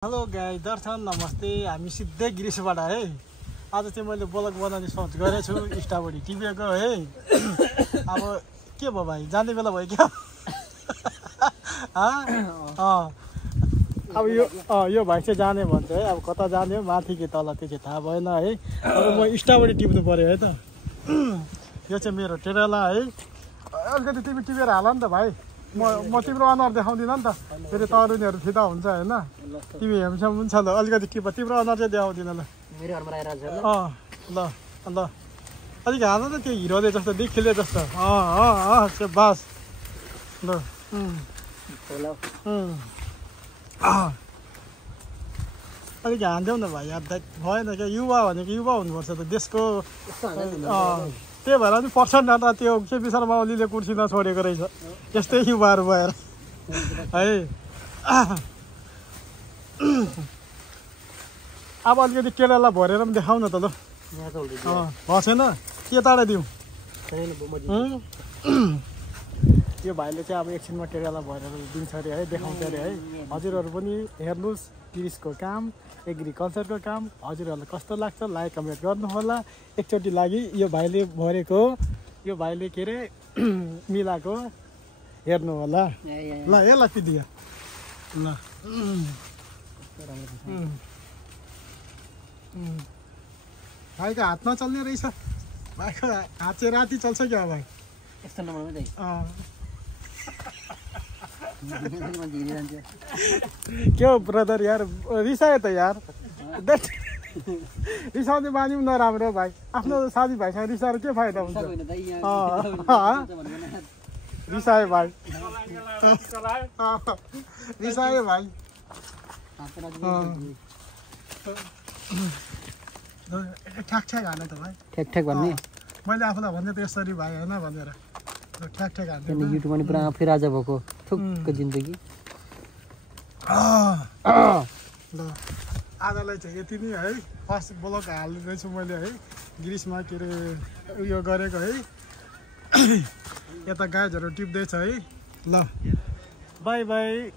Hello guys, दर्शन नमस्ते। हामी सिधै गिरिसबाट है। आज चाहिँ मैले ब्लग बनाउने सोच गरेको छु। स्टाबडी टिपेको है। अब के भयो भाइ, जाने बेला भयो क्या? अब यो भाइ चाहिँ जाने भन्छ है। अब कता जाने हो, माथि कि तल, त्यो चाहिँ थाहा भएन है। अब म स्टाबडी टिप्नु पर्यो है त। यो चाहिँ मेरो टेरेला है। अलिकति तिमी टिपेर हाल नि त भाइ। म तिम्रो अनुहार देखाउँदिनँ नि त, फेरि तरुनीहरू फिदा हुन्छ होइन। तिमी हेमसेम हुन्छ ल, अलिकति टिप, तिम्रो अनुहार चाहिँ देखाउँदिनँ ल। ल ल अलिक हाल न, त्यो हिरोले जस्तो देखिले जस्तो। बास ल। अलिक हान्थ्यौ न भाइ, याद भएन क्या। युवा भनेको युवा हुनुपर्छ त देशको। त्यही भएर नि पर्सेन्ट त त्यो केपी शर्मा ओलीले कुर्सी नछोडेको रहेछ, त्यस्तै युवाहरू भएर है। अब अलिकति केरालाई भरेर पनि देखाउ न त ल। भएको छैन के ताडा दिउँ? यो भाइले चाहिँ अब एकछिनमा केराला भरेर दिन्छ अरे है, देखाउँछ अरे है। हजुरहरू पनि हेर्नुहोस् गिरिसको काम, एग्रिकल्चरको काम। हजुरहरूलाई कस्तो लाग्छ लाइक कमेन्ट गर्नुहोला। एकचोटि लागि यो भाइले भरेको, यो भाइले के अरे मिलाएको हेर्नु होला ल। यसलाई पिदियो ल। भाइको हात नचल्ने रहेछ। भाइको हात चाहिँ राति चल्छ क्या भाइ? यस्तो नम्बरमा के हो ब्रदर यार, रिसायो त यार। रिसाउने बानी पनि नराम्रो भाइ। आफ्नो साथीभाइसँग रिसाएर के फाइदा हुन्छ? रिसायो भाइ, रिसायो भाइ। ठ्याक ठ्याक हाने त भाइ, ठ्याक ठ्याक भन्ने। मैले आफूलाई भन्दै त यसरी भाइ होइन भनेर ठ्याक ठ्याक हान्थ्यो। युट्युबमा नि पुरा आफै राजा भएको थुक्क जिन्दगी। ल आजलाई चाहिँ यति नै है। फर्स्ट ब्लग हाल्दैछु मैले है, गिरिसमा के अरे उयो गरेको है। यता गाइजहरू टिप्दैछ है। ल बाई बाई।